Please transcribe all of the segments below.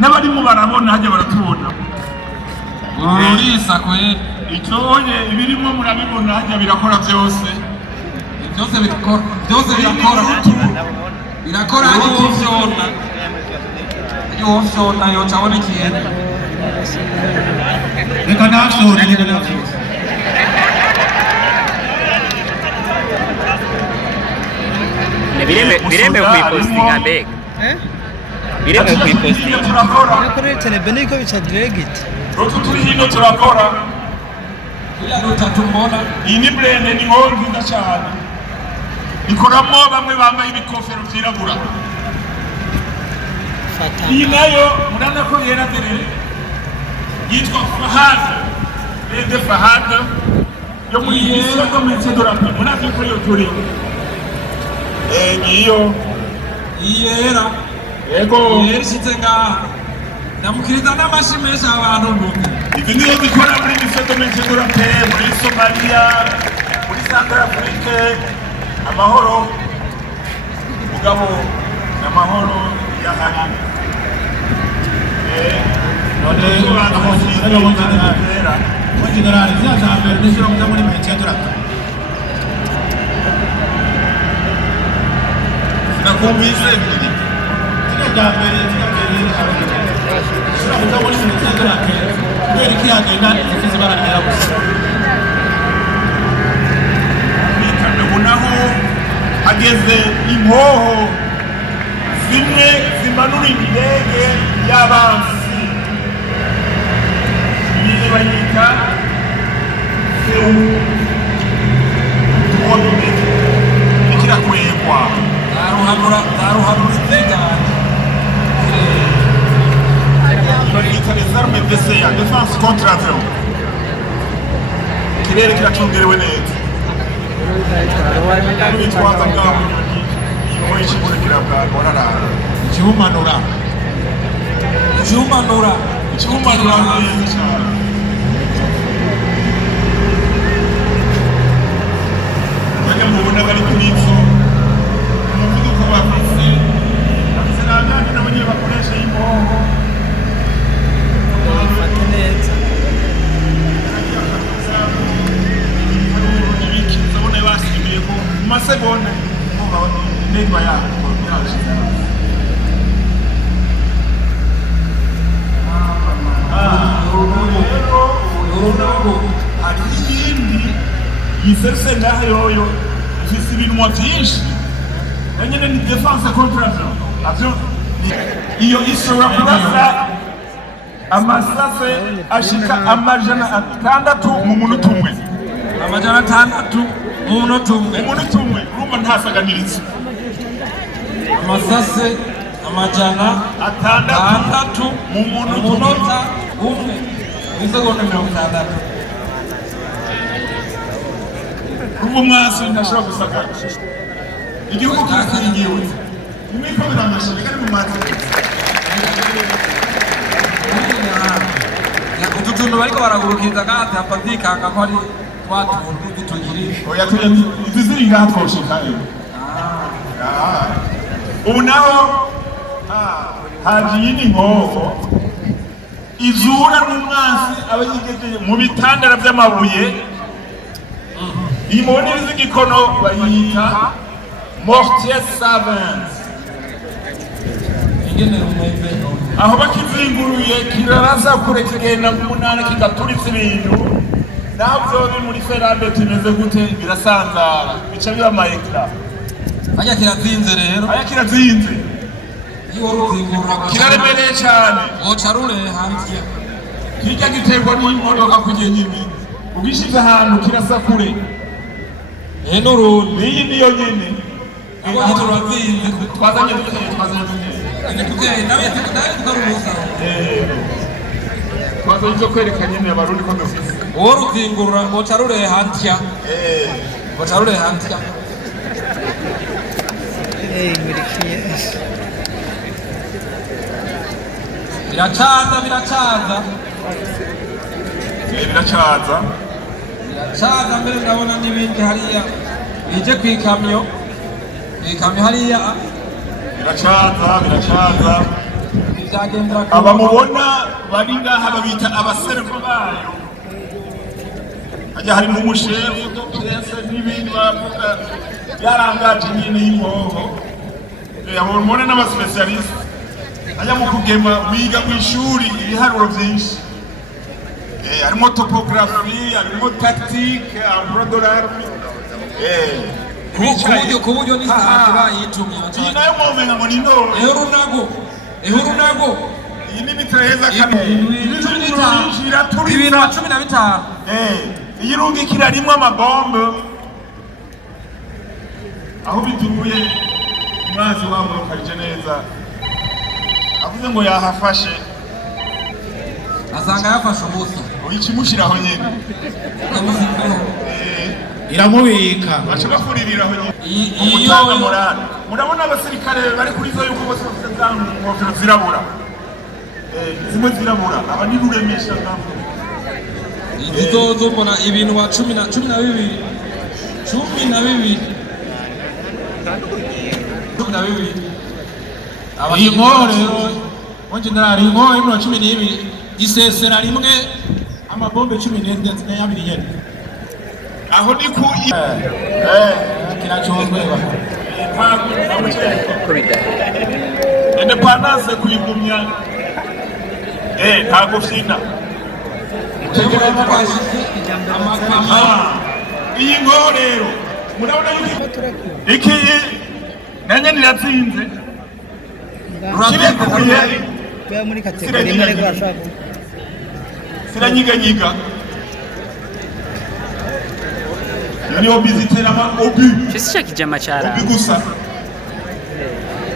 n'abarimu barabona hajya baratubona urisa kwe icoye ibirimo murabibona hajya birakora byose birakora iyo fyona yo cyabona ikintu reka nafyona biremewe kuyipostinga mbega biremewe kuyipostinga kuri telebene iko bica direct utu turi hino turakora iyi ni blende ni nkongi nziza cyane ikoramo bamwe bambaye ibikofero byirabura iyi nayo murana ko yera derere yitwa Fahad Blende Fahad yo muri Mission Commerce de la Paix murazi ko yo turi niyo iyera yego yerishitse ngaha ndamukiriza n'amashimesha abantu nuko izi nizo zikora muri Mission Commerce de la Paix muri Somalia muri Centrafrique amahoro mugabo n'amahoro yahari generale ziyazambere n'ishira kuja muri mecedura nakumvise ziyazambere shira kuja muri mecedura kubera ikiyagenda izifizi baranira gusa naho hageze impoho zimwe zimanura indege y'abansi iyi bayita ikirakwegwa zaruhanura itekanye bayita les armes d'essai défense contre avion ikirere kiracungerewe neza bitwaza bwa bunyoni imwe ikibonekera bwa gorarara ikibumanura neza cyane bajya mubona bari kuri ibyo umuvuduko wa bisi afise n'abandi n'abanyine bakoresha y'imboho bafata neza zabona basimiye ko mu masegonda indege yabo hari iyindi yiserse ngaho yoyo ifise ibinwa byinshi nanyene ni defense contre avion iyo ishobora kurasa amasase ashika amajana 6 mu munota umwe amajana 6 mu munota umwe urumva ntasaganiriza amasase amajana 6 mu munota umwe isegonda 60 ubu mwasi ntashobora gusagara igihugu kirakingiwe imikomera amashami kari mu mazi utu tuntu bariko baragurukiza gahati hapatikanga ko ari twatuntu dutugiri oya tuya iziri ngaha twoshikayo ubu naho haje iyindi nkoho izura n'umwansi aba yigejeje mu bitandara by'amabuye iyi mubonere z'igikono bayita mortier savant aho bakizinguruye kirarasa kure kigenda mu ntara kigaturitsa ibintu nabyo biri muri ferande tumeze gute birasanzara bica biba amayekara hajya kirazinze rero kirazinze kiraremereye kiraremereye cyane woca rure hanze kijya giterwa n'imodoka kugenda nyine ugishize ahantu kirasa kure n'urundi n'iyi niyo nyine turazinze twazanye duteye twazanye cyo kwereka nyine abarundi ko dufite uwo ruzingurura woca rure hanze woca rure hanze biracaza mbere ndabona n'ibindi hariya bije kw'ikamyo hariya biracaza abamubona bari ngaha babita abaserva bayo, hajya hari n'umushefu dogiteri n'ibindi bavuga byarangaje nyine y'impongo, abamubona n'abasipesialisite hajya mu kugema wiga mu ishuri ibiharuro byinshi, harimo topography, harimo tactique, ambrodolari, ku buryo n'isaha yitumye iyi nayo mwomenga ngo ni ndoro ehurunago iyi ni mitreza kabiri 2015 iyi irungikira rimwe amabombe aho bituye umwazi wabo karije neza avuze ngo yahafashe asanga yafashe ubusa uyikimushiraho nyene iramubika baca bafuririraho nyene murabona abasirikare bari kuri zo yuko bose bafite za ngofero zirabura, zimwe zirabura aba ni ruremesha nabo izozo mbona ibintu wa 12 iyi nkoro rero mu generali inkoro y'ibiro 12 gisesera rimwe amabombe 12 nyene aho ni ku kiracozwe independence kuyigumya ntago fina iyi ngoro rero murabona iki nanye niratsinze kirekuye muri kategori imwe ariko ashaka siranyiganyiga niyo bizitera ama obi Cyo kijama cyara. obi gusa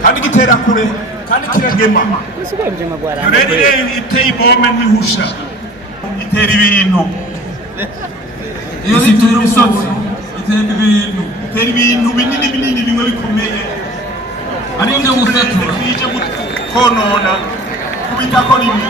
kandi gitera kure kandi kiragema Usuko bijama gwara. rero iteye bombe ntihusha itera ibintu iyo itera imisozi itera ibintu binini bimwe bikomeye ari byo gusatura bije konona kubitako rimwe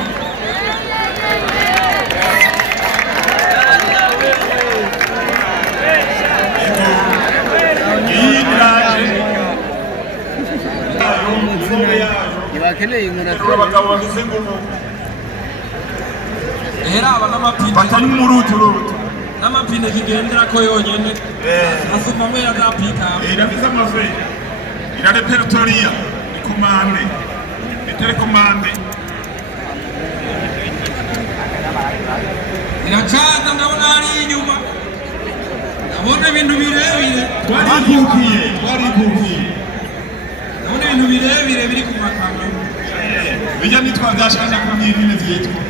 ntibakeneye umuntu abagabo bameze ngumu aba n'amapine batari muruturutu n'amapine kigendera ko yonyene asumamo yazapika irafise amave ira repertoria ni komande ni telekomande iracaza ndabona hari inyuma ndabona ibintu birebire twarikukiye ndabona ibintu birebire biri ku makamyo bijya nitwazashana ku myirine vyitwa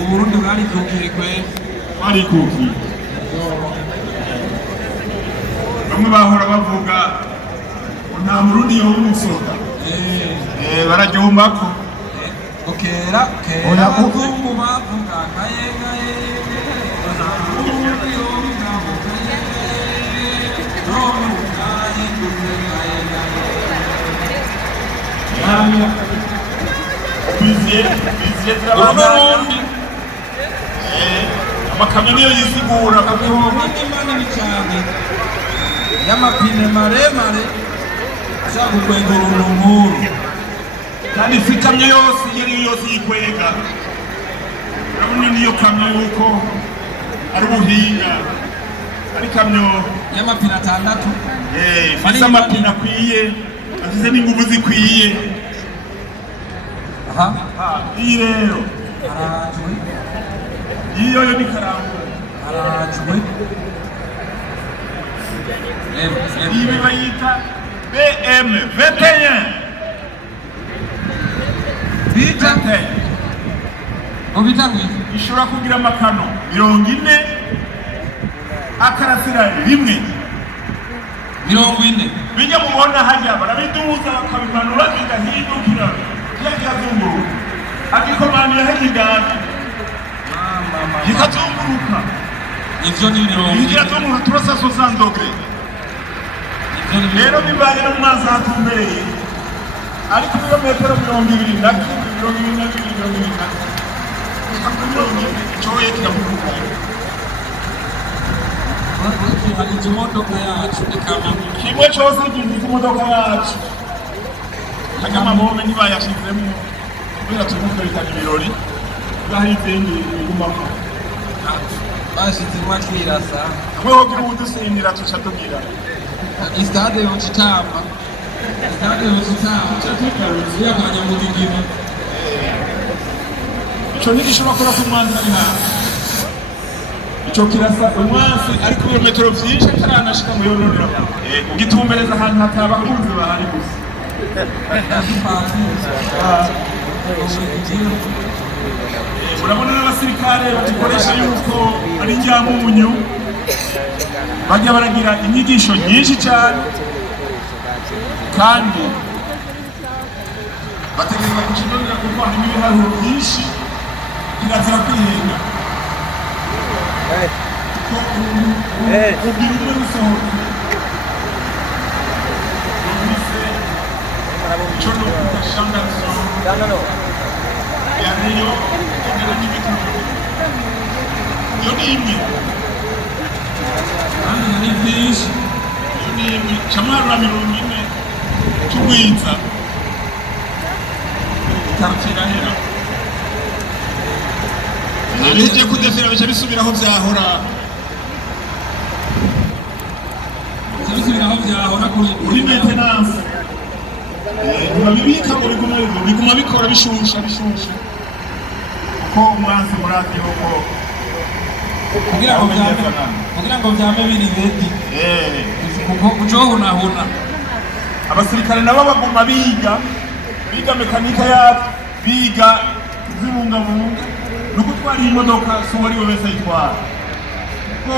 uburundi bwarikukiye kweli twarikukiye bamwe bahora bavuga ngo nta murundi yomusoka bararyumbako kera abazungu bavuga kayengaye Urundi amakamyo niyo yisigura manini cyane y'amapine maremare ashaka gukwega uruntu nkuru kandi si kamyo yose iyo ariyo yose yikwega urabona niyo kamyo yuko ari ubuhinga ari kamyo y'amapine 6 ifise amapine akwiye afise n'inguvu zikwiye iyi rero arajwe iyo yo ni karambo ibi bayita BM 21 bita ubitangwe ishobora kugira amakano 40 akarasira rimwe 40 bijya mubona hajya barabiduza bakabimanura bigahindukira yakazunguruka agikomani yahagigana yikazunguruka ivyo ni 40 yikazunguruka turasa 60 dogre rero bibaye no mazi atumbereye ari ku birometero 22 choye kiravuga hari imodoka yacu ikamyo kimwe cyose gize imodoka yacu aka mabombe ntibayashizemo kubera tuvuga bitanga ibirori ngaho izindi bigumako bashizimwa twirasa hamwe ho kudusindira tuca tugira istade yocitama catugaruzi yakanyamugigima ico ntigishobora kuba kumwanzi ari hafi ico kirasa umwansi ari ku birometero vyinshi ataranashika mu yororero ugitumbereza ahantu hatabakunzi bahari gusa urabona n'abasirikare bagikoresha yuko ari njyamunyu bajya baragira inyigisho nyinshi cyane kandi bategereza kukinonera kuko harimo ibiharuro byinshi kirazira kwihenda ubwira umwe gusohoka ico no kudashangarizo yariyo ingana n'ibitaro iyo ni imwe kandi ni byinshi iyo ni imwe camwarura 40 c'ugwiza itarukirahera Nariye kudefira bice bisubiraho vyahora kuri maintenance ntibabibika ngo biguma bikora bishusha kuko umwanzi muradi yuko kugira ngo vyame biri bedi kuko kujohunahuna abasirikare nabo baguma biga mekanika yabo biga zibungabunga no gutwara imodoka si uwari we wese ayitwara kuko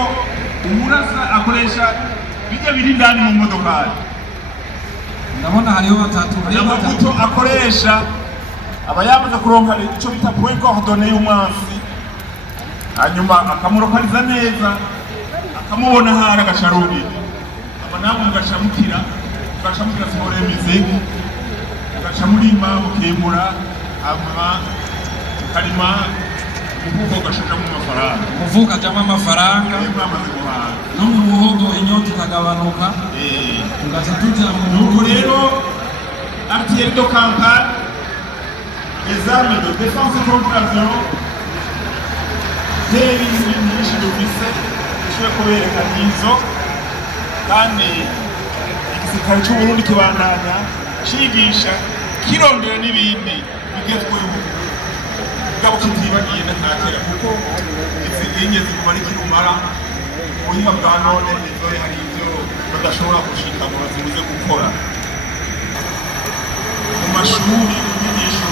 umurasa akoresha bijya biri indani mu modokari ndabona hariho batatu amavuto akoresha aba yamaze kuronka icyo bita point coordonné y'umwansi hanyuma akamurokariza neza akamubona hari agasharuri aba namwe mugashamukira siporo y'imizigo mugashamurima mukimura hanyuma mukarima umuvugo ugashajamo amafaranga umuvugo ajamo amafaranga mwamaze guhaha no mu muhogo inyota ikagabanuka tugaca tuja mu nuko rero artillerie de campagne les armes de défense contre avion n'ibindi nyinshi dufise dushobora kubereka n'izo kandi igisirikare c'Uburundi kibandanya cigisha kirondera n'ibindi bigezweho mugabo kitibagiye n'akatera kuko izi linye ziguma ari kirumara ubuhinga bwa none izo hari ivyo badashobora gushika ngo bazibuze gukora mu mashuri inyigisho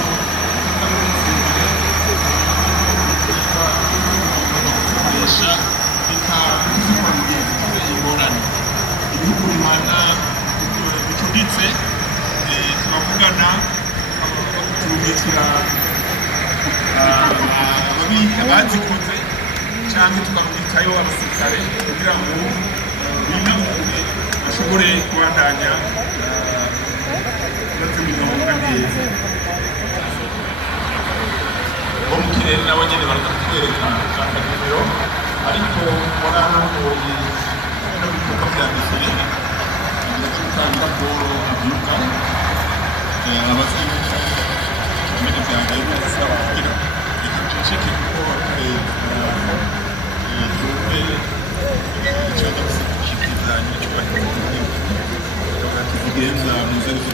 zikoresha bikazikora mu gihe zifite ingorane ibihugu bimana bicuditse turavugana turumikira abazikoze cyangwa tukarumikayo abasirikare kugira ngo binamure bashobore kubandanya bazimigabunga neza bo mu kirere nabo nyene baratwereka ushaka nimero ariko mbona n'ubundi no bikorwa vya misiri gutanga boro abyuka abazimuka ibintu byangaye neza kugira ikincike kuko tuve icyo gushikiza n'icyubahiro kigenza mu nzego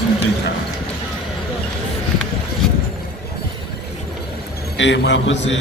z'umutekano murakoze